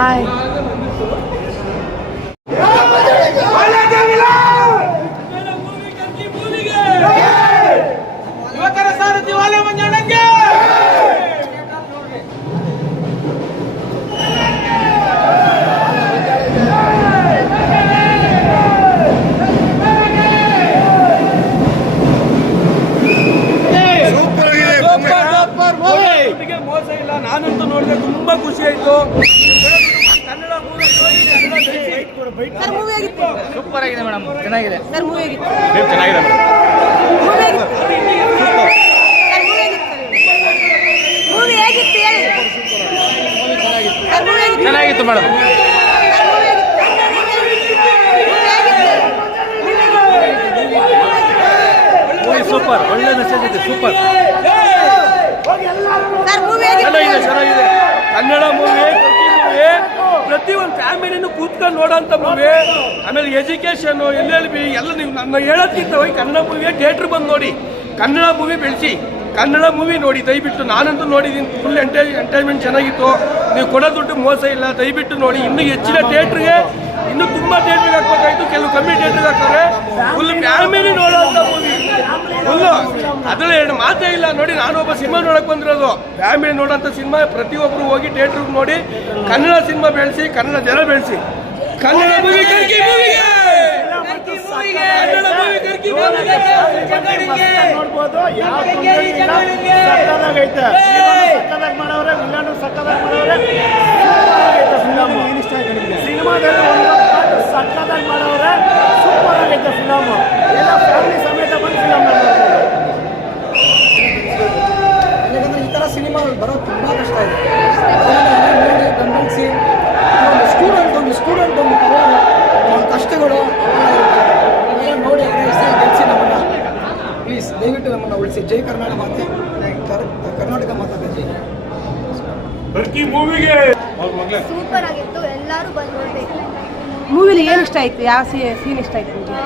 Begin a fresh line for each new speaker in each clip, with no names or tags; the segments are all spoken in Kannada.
ಆಯ್
ನಾನಂತೂ ನೋಡಿದ್ರೆ ತುಂಬಾ ಖುಷಿ ಆಯ್ತು. ಕನ್ನಡ
ಸೂಪರ್ ಆಗಿದೆ ಮೇಡಮ್. ಚೆನ್ನಾಗಿದೆ.
ಸರ್ ಮೂವಿ ಆಗಿತ್ತು
ಚೆನ್ನಾಗಿದೆ ಮೇಡಮ್.
ಮೂವಿ ಆಗಿತ್ತು ಸರ್ ಮೂವಿ ಆಗಿತ್ತು ಮೂವಿ ಹೇಗಿತ್ತು ಹೇಳಿ? ಮೂವಿ ಆಗಿತ್ತು
ಚೆನ್ನಾಗಿತ್ತು ಮೇಡಮ್. ಮೂವಿ ಸೂಪರ್ ಒಳ್ಳೆ ಮೆಸೇಜ್ ಇದೆ. ಸೂಪರ್ ಚೆನ್ನಾಗಿದೆ ಚೆನ್ನಾಗಿದೆ. ಕನ್ನಡ ಮೂವಿ ಪ್ರತಿ ಒಂದು ಫ್ಯಾಮಿಲಿನೂ ಕೂತ್ಕೊಂಡು ನೋಡೋಂಥ ಮೂವಿ ಆಮೇಲೆ ಎಜುಕೇಶನ್ ಎಲ್ಲೆಲ್ಲಿ ಎಲ್ ಬಿ ಎಲ್ಲ ನೀವು ನನ್ನ ಹೇಳೋದ್ಕಿಂತ ಹೋಗಿ ಕನ್ನಡ ಮೂವಿಗೆ ಥಿಯೇಟ್ರ್ ಬಂದು ನೋಡಿ. ಕನ್ನಡ ಮೂವಿ ಬೆಳೆಸಿ. ಕನ್ನಡ ಮೂವಿ ನೋಡಿ ದಯವಿಟ್ಟು ನಾನಂತೂ ನೋಡಿದ್ದೀನಿ ಫುಲ್ ಎಂಟೈ ಎಂಟರ್ಟೈನ್ಮೆಂಟ್ ಚೆನ್ನಾಗಿತ್ತು. ನೀವು ಕೊಡೋ ದುಡ್ಡು ಮೋಸ ಇಲ್ಲ ದಯವಿಟ್ಟು ನೋಡಿ. ಇನ್ನೂ ಹೆಚ್ಚಿನ ಥಿಯೇಟ್ರಿಗೆ ಇನ್ನೂ ತುಂಬ ಥಿಯೇಟ್ರಿಗೆ ಹಾಕ್ಬೇಕಾಯ್ತು. ಕೆಲವು ಕಮ್ಮಿ ಥಿಯೇಟ್ರಿಗೆ ಹಾಕ್ತಾರೆ. ಫುಲ್ ಫ್ಯಾಮಿಲಿ ನೋಡೋಂಥ ಮೂವಿ ಫುಲ್ಲು ಅದರಲ್ಲಿ ಎರಡು ಮಾತೇ ಇಲ್ಲ. ನೋಡಿ ನಾನು ಒಬ್ಬ ಸಿನಿಮಾ ನೋಡಕ್ ಬಂದಿರೋದು. ಫ್ಯಾಮಿಲಿ ನೋಡೋಂಥ ಸಿನಿಮಾ ಪ್ರತಿಯೊಬ್ಬರು ಹೋಗಿ ಥಿಯೇಟ್ರಿಗೆ ನೋಡಿ ಕನ್ನಡ ಸಿನಿಮಾ ಬೆಳೆಸಿ ಕನ್ನಡ ಜನ ಬೆಳೆಸಿ. ಕನ್ನಡ ಮೂವಿ ಕರ್ಕಿ ಮೂವಿಗೆ ಕನ್ನಡ ಮೂವಿ ಕರ್ಕಿ ಮೂವಿಗೆ
ನೋಡ್ಬೋದು. ಸಕ್ಕದಾಗೈತೆ ಸಕ್ಕದಾಗಿ ಮಾಡವ್ರೆ ವಿಲನ್ ಸಕ್ಕದಾಗಿ ಮಾಡವ್ರೆ ಸೂಪರ್
ಆಗಿತ್ತು ಎಲ್ಲರೂ ಬಂದು ನೋಡ್ಬೇಕು
ಮೂವಿಲಿ ಏನು ಇಷ್ಟ ಆಯ್ತು? ಯಾವ ಸೀನ್ ಇಷ್ಟ ಆಯ್ತು ನಿಮಗೆ?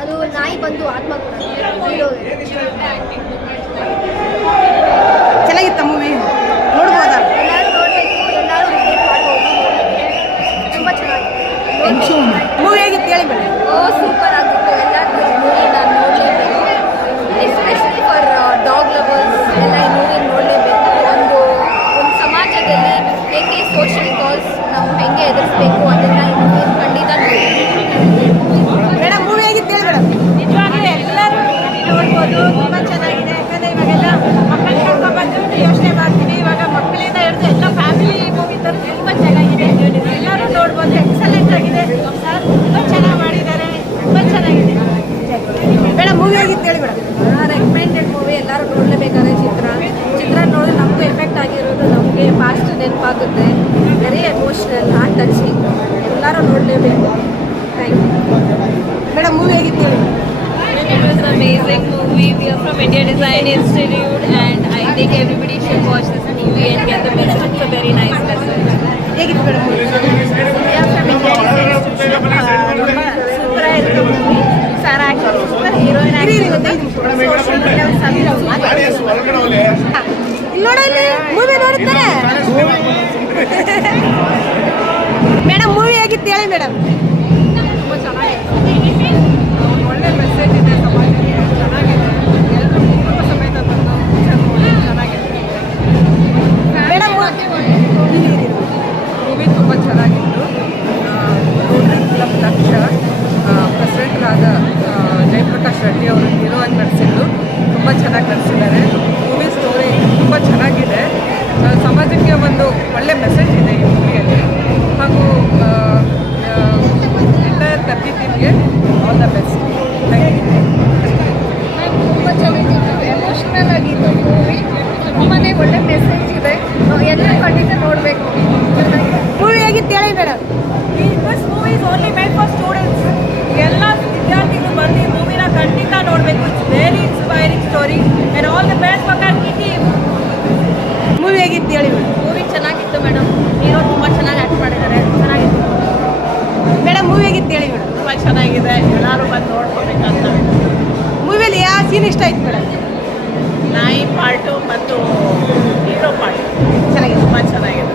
ಅದು ನಾಯಿ ಬಂದು ಆತ್ಮಗುಣ ನಾವು ಹೆಂಗೆ ಎದುರಿಸ್ಬೇಕು ಅದನ್ನ ಖಂಡಿತ
ಮೇಡಮ್ ಮೂವಿ ಹೇಗಿತ್ತು ಹೇಳಿ ಮೇಡಮ್
ನಿಜವಾಗ್ಲೂ ಎಲ್ಲರೂ ನೋಡ್ಬೋದು. ತುಂಬ ಚೆನ್ನಾಗಿದೆ. ಯಾಕಂದರೆ ಇವಾಗೆಲ್ಲ ಮಕ್ಕಳು ಕರ್ಕೊಂಡ್ಬಂದು ಯೋಚನೆ ಮಾಡ್ತೀವಿ. ಇವಾಗ ಮಕ್ಕಳಿಂದ ಹಿಡಿದು ಎಲ್ಲ ಫ್ಯಾಮಿಲಿ ಮೂವಿ ಥರ ತುಂಬ ಚೆನ್ನಾಗಿದೆ ಎಲ್ಲರೂ ನೋಡ್ಬೋದು. ಎಕ್ಸಲೆಂಟ್ ಆಗಿದೆ. ಸರ್ ತುಂಬ ಚೆನ್ನಾಗಿ ಮಾಡಿದ್ದಾರೆ. ತುಂಬ ಚೆನ್ನಾಗಿದೆ.
ಮೇಡಮ್ ಮೂವಿ ಆಗಿತ್ತು ಹೇಳಿ ಮೇಡಮ್
ರೆಕಮೆಂಡೆಡ್ ಮೂವಿ ಎಲ್ಲರೂ ನೋಡಲೇಬೇಕಾದ ಚಿತ್ರ. ಚಿತ್ರ ನೋಡಿದ್ರೆ ನಮಗೂ ಎಫೆಕ್ಟ್ ಆಗಿರೋದು ನಮಗೆ ಫಾಸ್ಟ್ ನೆನಪಾಗುತ್ತೆ. ವೆರಿ ಎಮೋಷ್ನಲ್ ಹಾರ್ಟ್ ಟಚಿಂಗ್ ಎಲ್ಲರೂ ನೋಡಲೇಬೇಕು ಥ್ಯಾಂಕ್ ಯು
ಮೇಡಮ್ ಮೂವಿ ಹೇಗಿತ್ತು ಹೇಳಿ
It was an amazing movie. We are from India Design Institute, and I think everybody should watch this movie and get the message. It's a very nice message.
ಹೇಗಿತ್ತು ಮೇಡಮ್
ಸೂಪರ್ ಆಗಿರೋ movie sir actually super heroine
ಇರಿ ಇರಿ ಒಂದು ಇಲ್ಲಿ ಮೂವಿ ನೋಡುತ್ತಾರೆ ಮೇಡಮ್ ಮೂವಿ ಆಗಿತ್ತು ಹೇಳಿ ಮೇಡಮ್
ತುಂಬ ಚೆನ್ನಾಗಿತ್ತು. ಒಳ್ಳೆ ಮೆಸೇಜ್ ಇದೆ. ಒಂದು
ಬೆಳೆಸ್ಬೇಕಾಗಿತ್ತು ಮೂವಿ
ಹೇಗಿತ್ತು ಹೇಳಿ
ಮೂವಿ
ಚೆನ್ನಾಗಿತ್ತು ಮೇಡಮ್. ಹೀರೋ ತುಂಬ ಚೆನ್ನಾಗಿ ಆ್ಯಕ್ಟ್ ಮಾಡಿದ್ದಾರೆ. ಚೆನ್ನಾಗಿತ್ತು.
ಮೇಡಮ್ ಮೂವಿ ಹೇಗಿತ್ತು ಹೇಳಿ ಮೇಡಮ್?
ತುಂಬ ಚೆನ್ನಾಗಿದೆ. ಎಲ್ಲರೂ ಬಂದು ನೋಡ್ಕೋಬೇಕಂತ.
ಮೂವಿಯಲ್ಲಿ ಯಾವ ಸೀನ್ ಇಷ್ಟ ಆಯ್ತು ಮೇಡಮ್?
ನಾಯಿ ಪಾರ್ಟು ಮತ್ತು ಹೀರೋ ಪಾರ್ಟು ಚೆನ್ನಾಗಿದೆ. ತುಂಬ ಚೆನ್ನಾಗಿದೆ.